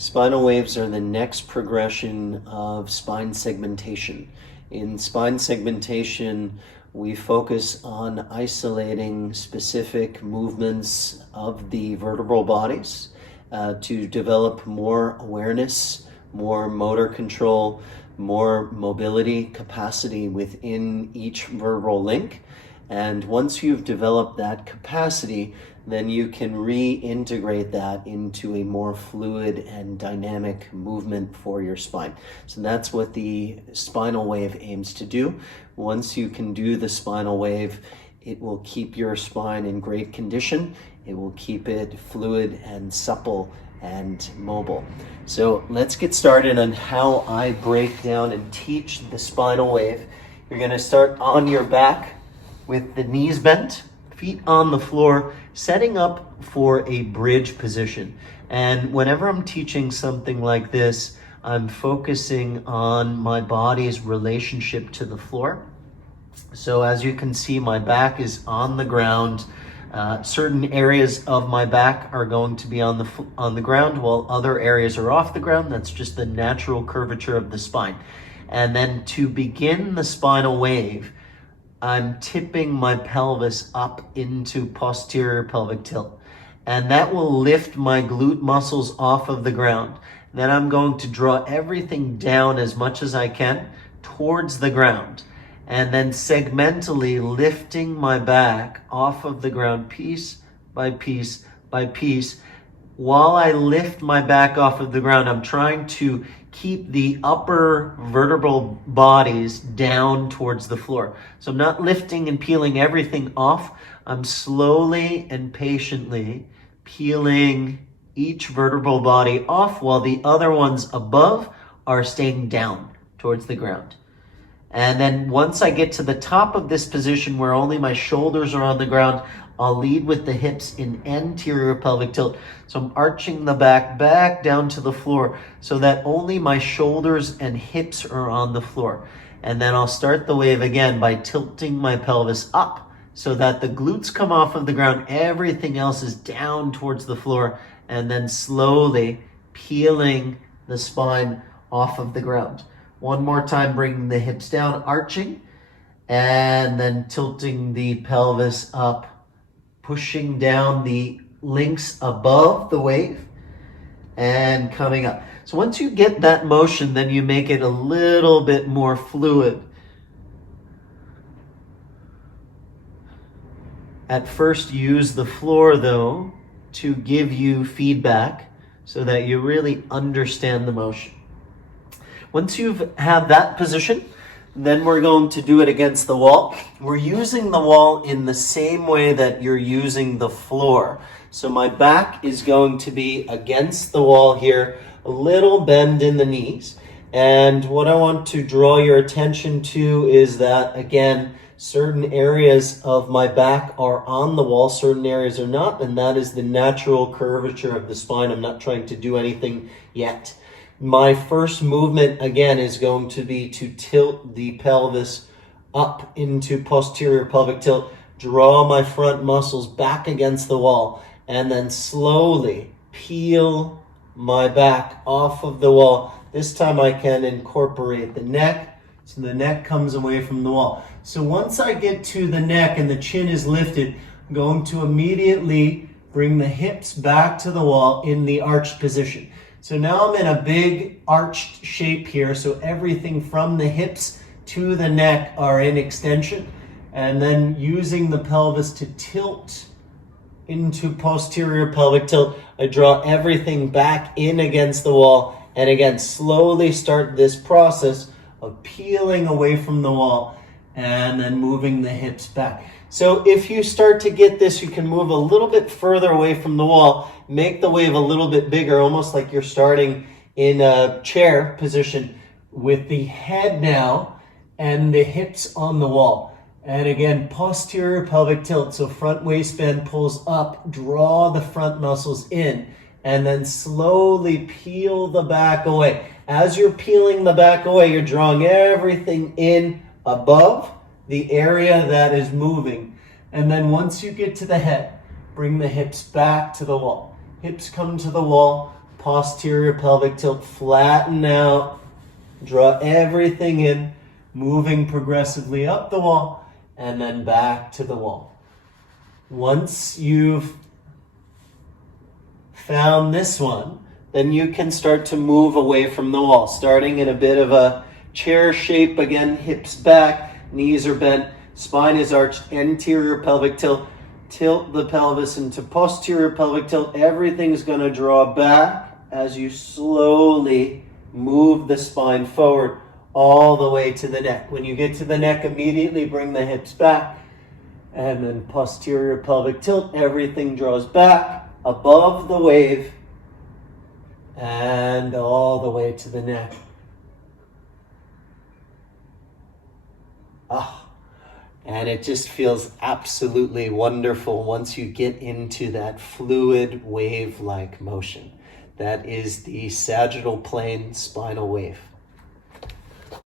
Spinal waves are the next progression of spine segmentation. In spine segmentation, we focus on isolating specific movements of the vertebral bodies to develop more awareness, more motor control, more mobility capacity within each vertebral link. And once you've developed that capacity, then you can reintegrate that into a more fluid and dynamic movement for your spine. So that's what the spinal wave aims to do. Once you can do the spinal wave, it will keep your spine in great condition. It will keep it fluid and supple and mobile. So let's get started on how I break down and teach the spinal wave. You're going to start on your back with the knees bent, feet on the floor, setting up for a bridge position. And whenever I'm teaching something like this, I'm focusing on my body's relationship to the floor. So as you can see, my back is on the ground. Certain areas of my back are going to be on the ground, while other areas are off the ground. That's just the natural curvature of the spine. And then to begin the spinal wave, I'm tipping my pelvis up into posterior pelvic tilt. And that will lift my glute muscles off of the ground. Then I'm going to draw everything down as much as I can towards the ground. And then segmentally lifting my back off of the ground piece by piece by piece. While I lift my back off of the ground, I'm trying to keep the upper vertebral bodies down towards the floor. So I'm not lifting and peeling everything off. I'm slowly and patiently peeling each vertebral body off while the other ones above are staying down towards the ground. And then once I get to the top of this position where only my shoulders are on the ground, I'll lead with the hips in anterior pelvic tilt. So I'm arching the back down to the floor so that only my shoulders and hips are on the floor. And then I'll start the wave again by tilting my pelvis up so that the glutes come off of the ground. Everything else is down towards the floor, and then slowly peeling the spine off of the ground. One more time, bringing the hips down, arching, and then tilting the pelvis up, pushing down the links above the wave and coming up. So once you get that motion, then you make it a little bit more fluid. At first, use the floor though to give you feedback so that you really understand the motion. Once you've had that position, then we're going to do it against the wall. We're using the wall in the same way that you're using the floor. So my back is going to be against the wall here, a little bend in the knees. And what I want to draw your attention to is that, again, certain areas of my back are on the wall, certain areas are not, and that is the natural curvature of the spine. I'm not trying to do anything yet. My first movement, again, is going to be to tilt the pelvis up into posterior pelvic tilt, draw my front muscles back against the wall, and then slowly peel my back off of the wall. This time I can incorporate the neck, so the neck comes away from the wall. So once I get to the neck and the chin is lifted, I'm going to immediately bring the hips back to the wall in the arched position. So now I'm in a big arched shape here, so everything from the hips to the neck are in extension, and then using the pelvis to tilt into posterior pelvic tilt, I draw everything back in against the wall, and again slowly start this process of peeling away from the wall and then moving the hips back. So if you start to get this, you can move a little bit further away from the wall, make the wave a little bit bigger, almost like you're starting in a chair position with the head now and the hips on the wall. And again, posterior pelvic tilt, so front waistband pulls up, draw the front muscles in, and then slowly peel the back away. As you're peeling the back away, you're drawing everything in above the area that is moving. And then once you get to the head, bring the hips back to the wall. Hips come to the wall, posterior pelvic tilt, flatten out, draw everything in, moving progressively up the wall and then back to the wall. Once you've found this one, then you can start to move away from the wall, starting in a bit of a chair shape. Again, hips back, knees are bent, spine is arched, anterior pelvic tilt. Tilt the pelvis into posterior pelvic tilt. Everything's going to draw back as you slowly move the spine forward all the way to the neck. When you get to the neck, immediately bring the hips back. And then posterior pelvic tilt. Everything draws back above the wave and all the way to the neck. And it just feels absolutely wonderful once you get into that fluid wave-like motion. That is the sagittal plane spinal wave.